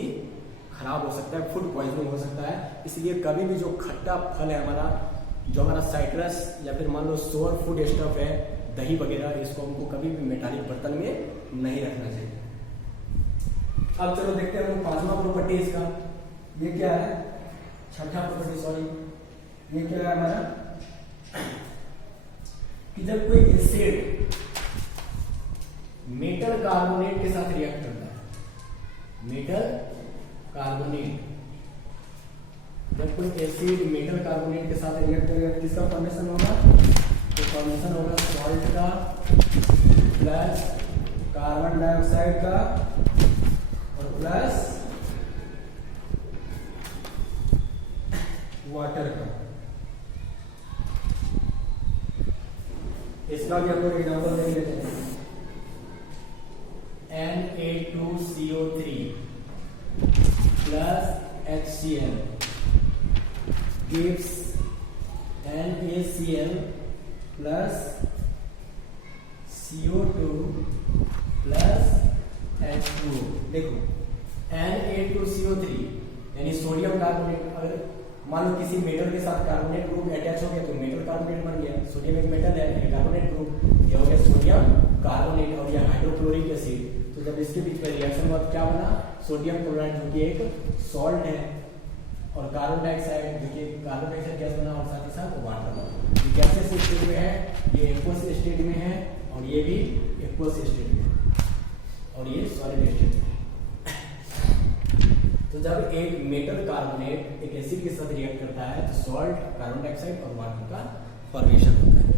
खराब हो सकता है, फूड पॉइजनिंग हो सकता है। इसलिए कभी भी जो खट्टा फल है हमारा, जो हमारा साइट्रस या फिर मान लो सोअर फूड स्टफ है, दही वगैरह, इसको हमको कभी भी मेटालिक बर्तन में नहीं रखना चाहिए। अब चलो देखते हैं हम पांचवा प्रॉपर्टी इसका। ये क्या है? छठा प्रॉपर्टी, सॉरी, ये क्या है हमारा कि जब कोई एसिड मेटल कार्बोनेट के साथ रिएक्ट करता है, मेटल कार्बोनेट, जब कोई एसिड मेटल कार्बोनेट के साथ रिएक्ट करेगा तो किसका फॉर्मेशन होगा? तो फॉर्मेशन होगा सॉल्ट का प्लस कार्बन डाइऑक्साइड का और प्लस वाटर का। इसका भी हम लोग एग्जाम्पल देख लेते हैं। Na2CO3 plus HCl gives NaCl plus CO2 plus H2O। देखो Na2CO3 यानी सोडियम कार्बोनेट, अगर मान लो किसी मेटल के साथ कार्बोनेट ग्रुप अटैच हो गया तो मेटल कार्बोनेट बन गया। सोडियम एक मेटल है, ये कार्बोनेट ग्रुप, ये हो गया सोडियम कार्बोनेट और ये हाइड्रोक्लोरिक एसिड। तो जब इसके बीच में रिएक्शन हुआ तो क्या बना? सोडियम क्लोराइड जो कि एक सॉल्ट है और कार्बन डाइऑक्साइड जो कि कार्बन डाइऑक्साइड गैस बना और साथ ही साथ वाटर बना। ये गैसेस स्टेट में है, ये एक्वस स्टेट में है और ये भी एक्वस स्टेट में है और ये सॉलिड स्टेट में है। तो जब एक मेटल कार्बोनेट एक एसिड के साथ रिएक्ट करता है तो सॉल्ट, कार्बन डाइऑक्साइड और वाटर का फॉर्मेशन होता है।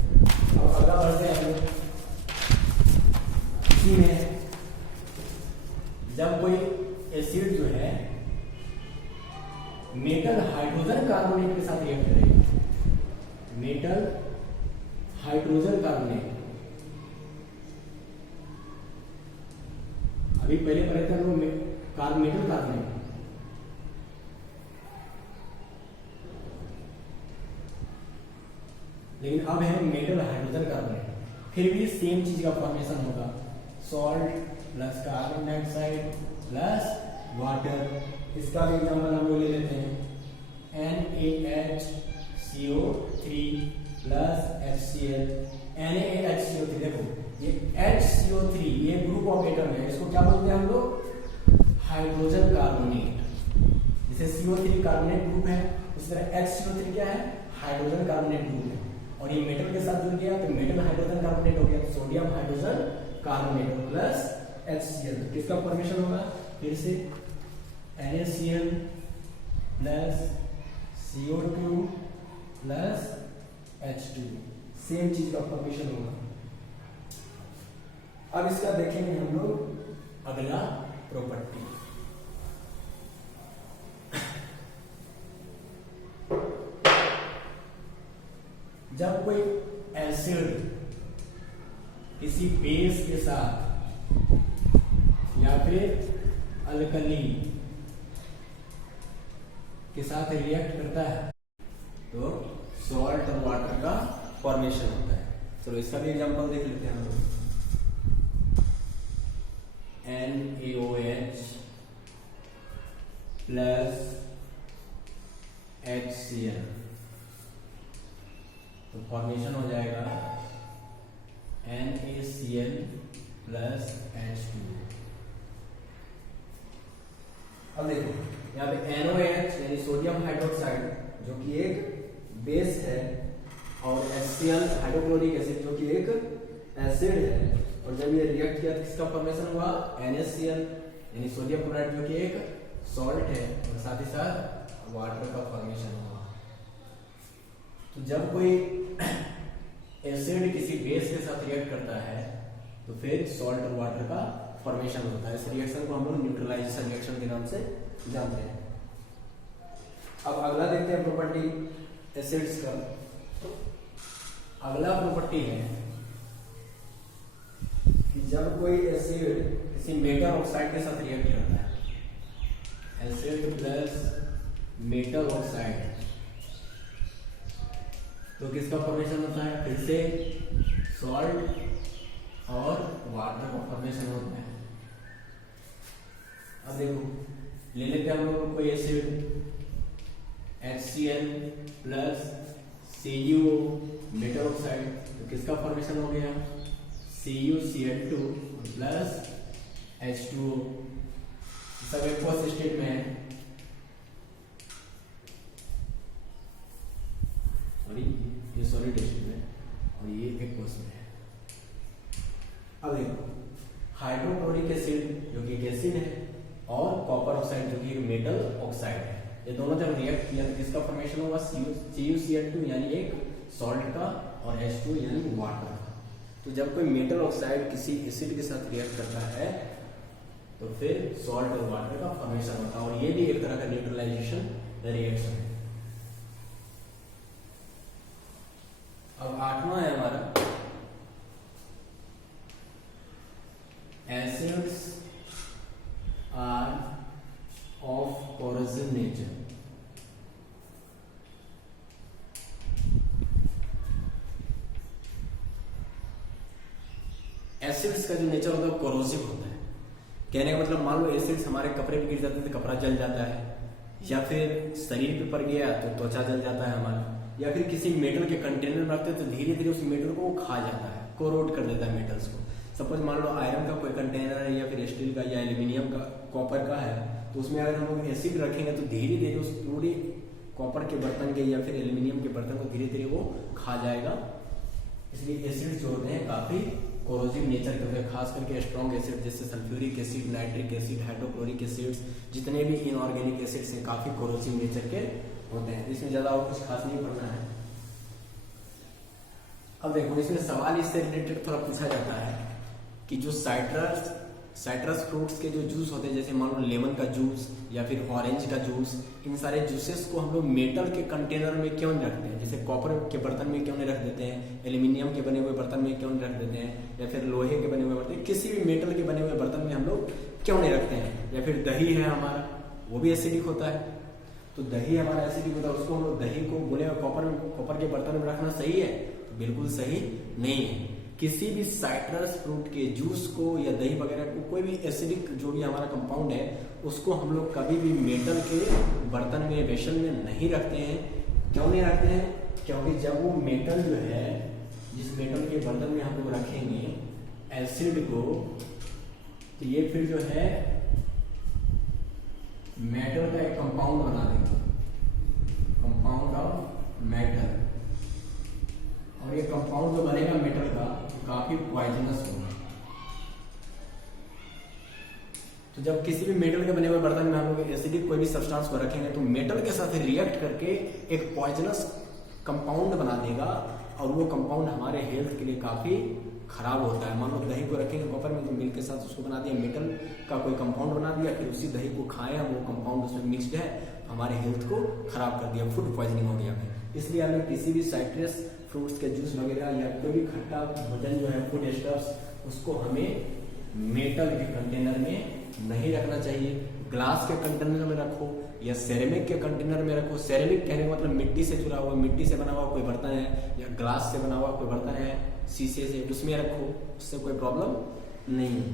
अब अगला बढ़ते हैं हम लोग। इसी में जब कोई एसिड जो है मेटल हाइड्रोजन कार्बोनेट के साथ रिएक्ट करेगा, मेटल हाइड्रोजन कार्बोनेट, अभी पहले पढ़े थे हम लोग मेटल कार्बोनेट, लेकिन अब है मेटल हाइड्रोजन कार्बोनेट। फिर भी सेम चीज का फॉर्मेशन होगा, salt plus carbon dioxide plus water. इसका भी एग्जाम्पल हम लोग ले लेते हैं। NaHCO3 plus HCl। NaHCO3 देखो ये HCO3 ये ग्रुप ऑफ एटम है, इसको क्या बोलते हैं हम लोग? Hydrogen carbonate. जैसे CO3 कार्बोनेट ग्रुप है उस तरह HCO3 क्या है? हाइड्रोजन कार्बोनेट ग्रुप है और ये मेटल के साथ जुड़ गया तो मेटल हाइड्रोजन कार्बोनेट हो गया, तो sodium hydrogen carbonate plus HCl। तो किसका फॉर्मेशन होगा? फिर से NaCl plus CO2 plus H2, same चीज का फॉर्मेशन होगा। अब इसका देखेंगे हम लोग अगला प्रॉपर्टी। जब कोई एसिड किसी बेस के साथ या फिर अल्कली के साथ रिएक्ट करता है तो सॉल्ट और वाटर का फॉर्मेशन होता है। चलो इसका भी एग्जांपल देख लेते हैं हम लोग। NaOH प्लस HCl तो फॉर्मेशन हो जाएगा NaCl प्लस H2। अब देखो यहाँ पे NaOH यानी सोडियम हाइड्रोक्साइड जो कि एक बेस है और HCl हाइड्रोक्लोरिक एसिड जो कि एक एसिड है, और जब ये रिएक्ट किया तो किसका फॉर्मेशन हुआ? NaCl यानी सोडियम क्लोराइड जो कि एक सॉल्ट है और साथ ही साथ वाटर का फॉर्मेशन हुआ। तो जब कोई एसिड किसी बेस के साथ रिएक्ट करता है तो फिर सॉल्ट और वाटर का फॉर्मेशन होता है। इस रिएक्शन को हम लोग न्यूट्रलाइजेशन रिएक्शन के नाम से जानते हैं। अब अगला देखते हैं प्रॉपर्टी एसिड्स का। अगला प्रॉपर्टी है कि जब कोई एसिड किसी मेटल ऑक्साइड के साथ रिएक्ट करता है, एसिड प्लस मेटल ऑक्साइड, तो किसका फॉर्मेशन होता है? फिर से सॉल्ट और वाटर का फॉर्मेशन होता है। अब देखो ले लेते हैं हम लोग कोई acid HCl plus CuO metal oxide, तो किसका फॉर्मेशन हो गया? CuCl2 plus H2O। सब एक्वस स्टेट में है और ये सॉलिड स्टेट में और ये एक्वस में है। अब देखो हाइड्रोक्लोरिक एसिड जो कि एक एसिड है और कॉपर ऑक्साइड जो कि एक मेटल ऑक्साइड है, ये दोनों जब रिएक्ट किया तो किसका फॉर्मेशन होगा, CuCl2 यानी एक सॉल्ट का, और H2 यानी वाटर का। तो जब कोई मेटल ऑक्साइड किसी एसिड के साथ रिएक्ट करता है तो फिर सॉल्ट और वाटर का फॉर्मेशन होता है, और ये भी एक तरह का न्यूट्रलाइजेशन रिएक्शन है। अब 8वां है हमारा acids are of corrosive nature. Acids का जो नेचर होता है वो कोरोसिव होता है। कहने का मतलब मान लो एसिड्स हमारे कपड़े पे गिर जाते हैं तो कपड़ा जल जाता है, या फिर शरीर पे पड़ गया तो त्वचा जल जाता है हमारा, या फिर किसी मेटल के कंटेनर में रखते हैं तो धीरे धीरे उस मेटल को वो खा जाता है, कोरोड कर देता है मेटल्स को। सपोज मान लो आयरन का कोई कंटेनर है, या फिर स्टील का, या एल्यूमिनियम का, कॉपर का है, तो उसमें अगर हम लोग एसिड रखेंगे तो धीरे धीरे उस पूरी कॉपर के बर्तन के या फिर एल्यूमिनियम के बर्तन को धीरे धीरे वो खा जाएगा। इसलिए एसिड जो होते हैं काफी कोरोसिव नेचर के होते हैं, खास करके स्ट्रॉन्ग एसिड जैसे sulphuric acid, nitric acid, hydrochloric acids, जितने भी इनऑर्गेनिक एसिड्स हैं काफी कोरोसिव नेचर के होते हैं। इसमें ज्यादा और कुछ खास नहीं पढ़ना है। अब देखो इसमें सवाल इससे रिलेटेड थोड़ा पूछा जाता है कि जो साइट्रस फ्रूट्स के जो जूस होते हैं, जैसे मान लो लेमन का जूस या फिर ऑरेंज का जूस, इन सारे जूसेस को हम लोग मेटल के कंटेनर में क्यों नहीं रखते हैं? जैसे कॉपर के बर्तन में क्यों नहीं रख देते हैं, एल्यूमिनियम के बने हुए बर्तन में क्यों नहीं रख देते हैं, या फिर लोहे के बने हुए बर्तन, किसी भी मेटल के बने हुए बर्तन में हम लोग क्यों नहीं रखते हैं? या फिर दही है हमारा, वो भी एसिडिक होता है, तो दही हमारा एसिडिक होता है, उसको हम लोग दही को बोले कॉपर के बर्तन में रखना सही है? तो बिल्कुल सही नहीं है। किसी भी साइट्रस फ्रूट के जूस को या दही वगैरह को, कोई भी एसिडिक जो भी हमारा कंपाउंड है, उसको हम लोग कभी भी मेटल के बर्तन में, वेसल में नहीं रखते हैं। क्यों नहीं रखते हैं? क्योंकि जब वो मेटल जो है, जिस मेटल के बर्तन में हम लोग रखेंगे एसिड को, तो ये फिर जो है मेटल का एक कंपाउंड बना देगा, कंपाउंड ऑफ मेटल, और ये कंपाउंड जो बनेगा मेटल का काफी पॉइजनस होगा। तो जब किसी भी मेटल के बने हुए बर्तन में हम लोग एसिडिक कोई भी सब्सटेंस को रखेंगे तो मेटल के साथ रिएक्ट करके एक पॉइजनस कंपाउंड बना देगा, और वो कंपाउंड हमारे हेल्थ के लिए काफी खराब होता है। मान लो दही को रखेंगे कॉपर में, तो मिल्क के साथ उसको बना दिया, मेटल का कोई कंपाउंड बना दिया, फिर उसी दही को खाया, वो कंपाउंड उसमें मिक्सड है, हमारे हेल्थ को खराब कर दिया, फूड पॉइजनिंग हो गया। इसलिए हमें किसी भी साइट्रस फ्रूट्स के जूस वगैरह या कोई भी खट्टा भोजन जो है, फूड स्टफ्स, उसको हमें मेटल के कंटेनर में नहीं रखना चाहिए। ग्लास के कंटेनर में रखो या सेरेमिक के कंटेनर में रखो। सेरेमिक कहने का मतलब मिट्टी से जुड़ा हुआ, मिट्टी से बना हुआ कोई बर्तन है, या ग्लास से बना हुआ कोई बर्तन है, शीशे से, उसमें रखो, उससे कोई प्रॉब्लम नहीं है।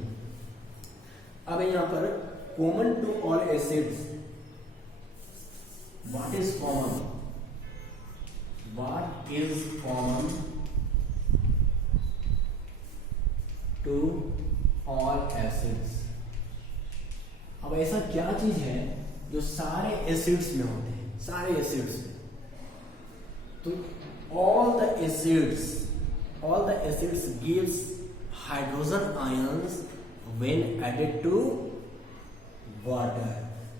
अब यहाँ पर common to all acids, what is common? What is common to all acids? अब ऐसा क्या चीज है जो सारे एसिड्स में होते हैं, सारे एसिड्स में? तो all the acids gives hydrogen ions when added to water.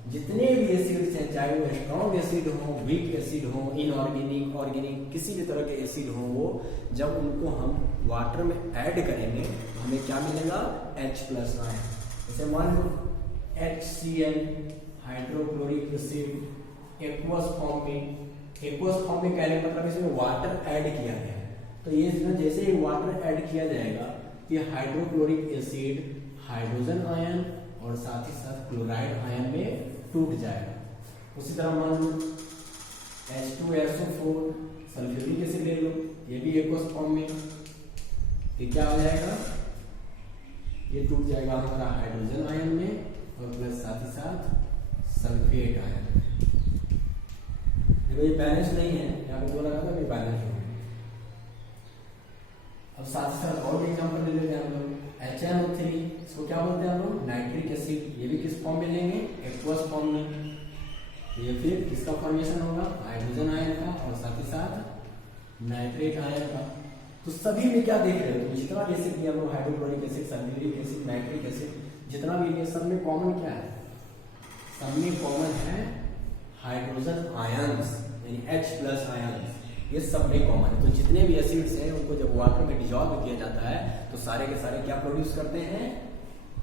जितने भी एसिड्स हैं, चाहे वो स्ट्रॉन्ग एसिड हो, वीक एसिड हो, इनऑर्गेनिक, ऑर्गेनिक, किसी भी तरह के एसिड हो, वो जब उनको हम वाटर में ऐड करेंगे तो हमें क्या मिलेगा? H+ ion. जैसे मान लो HCl, hydrochloric acid, aqueous form में कहने का मतलब इसमें वाटर ऐड किया गया है, तो ये इसमें जैसे ही वाटर ऐड किया जाएगा ये हाइड्रोक्लोरिक एसिड हाइड्रोजन आयन और साथ ही साथ क्लोराइड आयन में टूट जाएगा। उसी तरह मान लो H2SO4 सल्फ्यूरिक एसिड ले लो, ये भी एक्वस फॉर्म में, तो क्या हो जाएगा? ये टूट जाएगा हमारा हाइड्रोजन आयन में और प्लस साथ ही साथ सल्फेट आयन में। देखो ये बैलेंस नहीं है, यहाँ पे 2 लगा था, ये बैलेंस हो गया। अब साथ ही साथ और भी एग्जाम्पल ले लेते हैं हम लोग। HNO3, इसको क्या बोलते हैं हम लोग? Nitric acid. ये भी किस फॉर्म में लेंगे? एक्वस फॉर्म में। ये फिर किसका फॉर्मेशन होगा? हाइड्रोजन आयन का और साथ ही साथ नाइट्रेट आयन का। तो सभी में क्या देख रहे हो? तो जितना भी एसिड दिया हम लोग, hydrochloric acid, sulphuric acid, nitric acid, जितना भी है, सब में कॉमन क्या है? सब में कॉमन है हाइड्रोजन आयंस, यानी H+ आयंस, ये सब में कॉमन है। तो जितने भी एसिड्स हैं उनको जब वाटर में डिजॉल्व किया जाता है तो सारे के सारे क्या प्रोड्यूस करते हैं,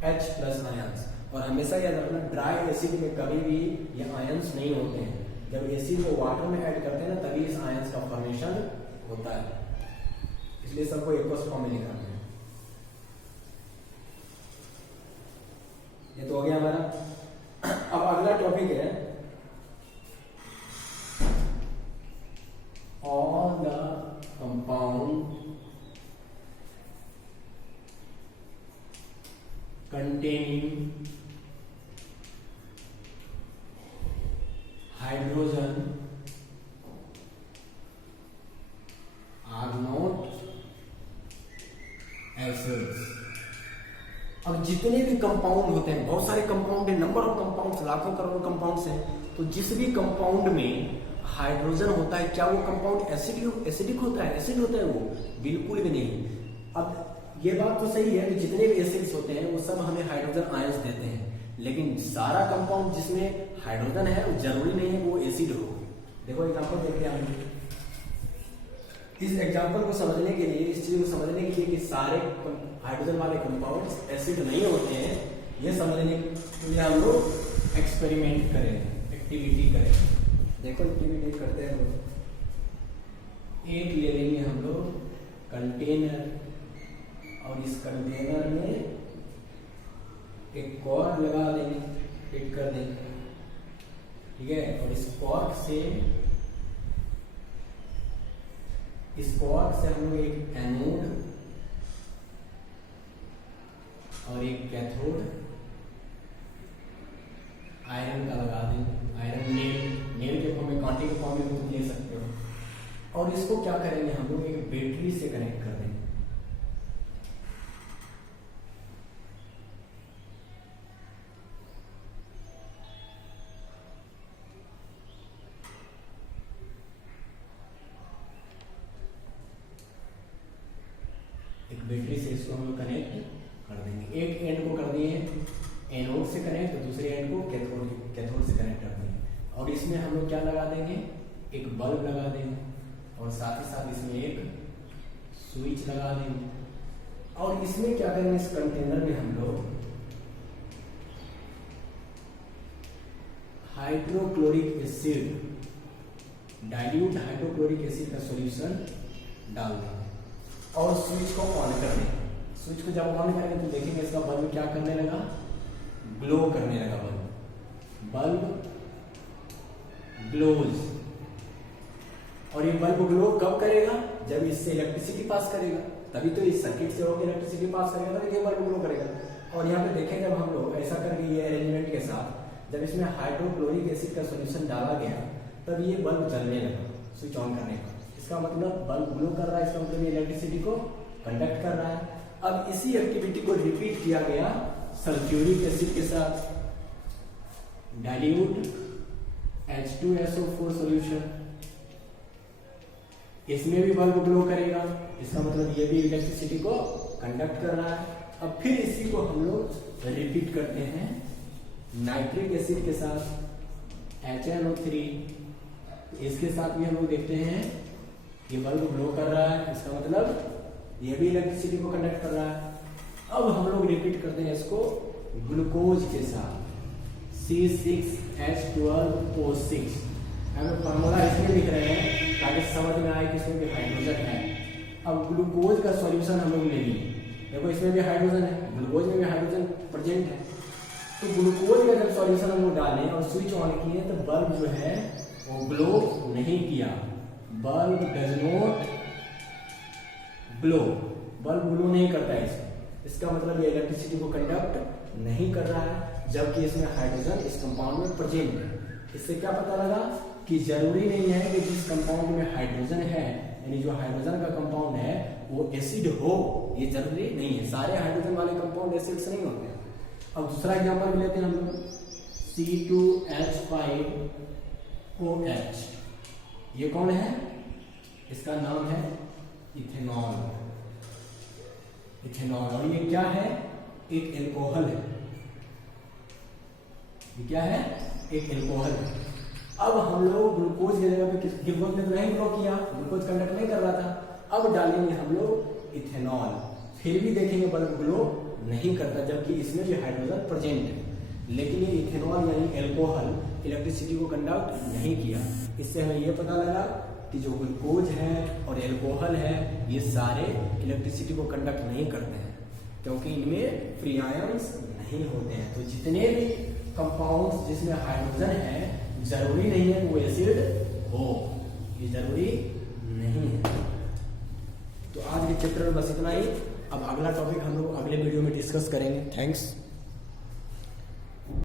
H+ आयंस। और हमेशा याद रखना ड्राई एसिड में कभी भी ये आयंस नहीं होते हैं, जब एसिड को वाटर में ऐड करते हैं ना तभी इस आयंस का फॉर्मेशन होता है, इसलिए सबको एक्वस फॉर्म में लिखा है। ये तो हो गया हमारा। अब अगला टॉपिक है all the compound containing hydrogen are not acids। अब जितने भी कंपाउंड होते हैं, बहुत सारे कंपाउंड है, नंबर ऑफ कंपाउंड्स, लाखों करोड़ों कंपाउंड्स हैं, तो जिस भी कंपाउंड में हाइड्रोजन होता है क्या वो कंपाउंड एसिडिक होता है, एसिड होता है वो? बिल्कुल भी नहीं। अब ये बात तो सही है कि जितने भी एसिड्स होते हैं वो सब हमें हाइड्रोजन आयंस देते हैं, लेकिन सारा कंपाउंड जिसमें हाइड्रोजन है वो जरूरी नहीं है वो एसिड हो। देखो एग्जांपल देखते हैं हम। इस एग्जांपल को समझने के लिए, इस चीज को समझने के लिए कि सारे हाइड्रोजन वाले कंपाउंड्स एसिड नहीं होते हैं, ये समझने के लिए हम लोग एक्सपेरिमेंट करें, एक्टिविटी करें। देखो एक्टिविटी करते हैं हम लोग। एक ले लेंगे हम लोग कंटेनर, और इस कंटेनर में एक कॉर्क लगा देंगे, फिट कर देंगे, ठीक है। और इस कॉर्क से हम लोग एक एनोड और एक कैथोड आयरन का लगा देंगे। आयरन नेल के फॉर्म में, कांटे के फॉर्म में तुम ले सकते हो। और इसको क्या करेंगे हम लोग, एक बैटरी से कनेक्ट कर देंगे। एक बैटरी से इसको हम लोग कनेक्ट कर देंगे। एक एंड को कर दिए एनोड से कनेक्ट, तो दूसरे एंड को कैथोड से कनेक्ट कर देंगे। और इसमें हम लोग क्या लगा देंगे, एक बल्ब लगा देंगे, और साथ ही साथ इसमें एक स्विच लगा देंगे। और इसमें क्या करेंगे, इस कंटेनर में हम लोग hydrochloric acid, dilute hydrochloric acid का सॉल्यूशन डाल देंगे और स्विच को ऑन कर देंगे। स्विच को जब ऑन करेंगे तो देखेंगे इसका बल्ब क्या करने लगा, ग्लो करने लगा। Bulb glows. और ये बल्ब ग्लो कब करेगा, जब इससे इलेक्ट्रिसिटी पास करेगा, तभी तो इस सर्किट से होकर इलेक्ट्रिसिटी पास करेगा, तभी ये बल्ब ग्लो करेगा। और यहाँ पे देखें जब हम लोग ऐसा करके ये अरेंजमेंट के साथ जब इसमें हाइड्रोक्लोरिक एसिड का सॉल्यूशन डाला गया तब ये बल्ब जलने लगा स्विच ऑन करने का। इसका मतलब बल्ब ग्लो कर रहा है, इसका मतलब इलेक्ट्रिसिटी को कंडक्ट कर रहा है। अब इसी एक्टिविटी को रिपीट किया गया सल्फ्यूरिक एसिड के साथ, डाइल्यूट H2SO4 सॉल्यूशन, इसमें भी बल्ब ग्लो करेगा, इसका मतलब ये भी इलेक्ट्रिसिटी को कंडक्ट कर रहा है। अब फिर इसी को हम लोग रिपीट करते हैं नाइट्रिक एसिड के साथ HNO3, इसके साथ भी हम लोग देखते हैं ये बल्ब ग्लो कर रहा है, इसका मतलब ये भी इलेक्ट्रिसिटी को कंडक्ट कर रहा है। अब हम लोग रिपीट करते हैं इसको ग्लूकोज के साथ C6H12O6। हमें फॉर्मूला इसमें लिख रहे हैं ताकि समझ में आए कि इसमें भी हाइड्रोजन है। अब ग्लूकोज का सॉल्यूशन हम लोग ले लिए, देखो इसमें भी हाइड्रोजन है, ग्लूकोज में भी हाइड्रोजन प्रेजेंट है। तो ग्लूकोज का जब सॉल्यूशन हम लोग डालें और स्विच ऑन किए तो बल्ब जो है वो ग्लो नहीं किया, bulb does not glow, bulb glow नहीं करता है इसमें। इसका मतलब ये इलेक्ट्रिसिटी को कंडक्ट नहीं कर रहा है, जबकि इसमें हाइड्रोजन इस कंपाउंड में प्रेजेंट है। इससे क्या पता लगा कि जरूरी नहीं है कि जिस कंपाउंड में हाइड्रोजन है, यानी जो हाइड्रोजन का कंपाउंड है वो एसिड हो, ये जरूरी नहीं है। सारे हाइड्रोजन वाले कंपाउंड एसिड्स नहीं होते हैं। अब दूसरा एग्जांपल लेते हैं हम लोग C2H5OH। ये कौन है, इसका नाम है इथेनॉल। इथेनॉल, और ये क्या है, एक एल्कोहल है। ये क्या है, एक एल्कोहल है। अब हम लोग ग्लूकोज की जगह पे ग्लूकोज ने तो नहीं ग्लो किया, ग्लूकोज कंडक्ट नहीं कर रहा था। अब डालेंगे हम लोग इथेनॉल, फिर भी देखेंगे बल्ब ग्लो नहीं करता, जबकि इसमें भी हाइड्रोजन प्रेजेंट है। लेकिन ये इथेनॉल यानी एल्कोहल इलेक्ट्रिसिटी को कंडक्ट नहीं किया। इससे हमें ये पता लगा कि जो ग्लूकोज है और एल्कोहल है ये सारे इलेक्ट्रिसिटी को कंडक्ट नहीं करते हैं, क्योंकि इनमें फ्री आयंस नहीं होते हैं। तो जितने भी कंपाउंड्स जिसमें हाइड्रोजन है जरूरी नहीं है कि वो एसिड हो, ये जरूरी नहीं है। तो आज के चैप्टर में बस इतना ही। अब अगला टॉपिक हम लोग अगले वीडियो में डिस्कस करेंगे। थैंक्स।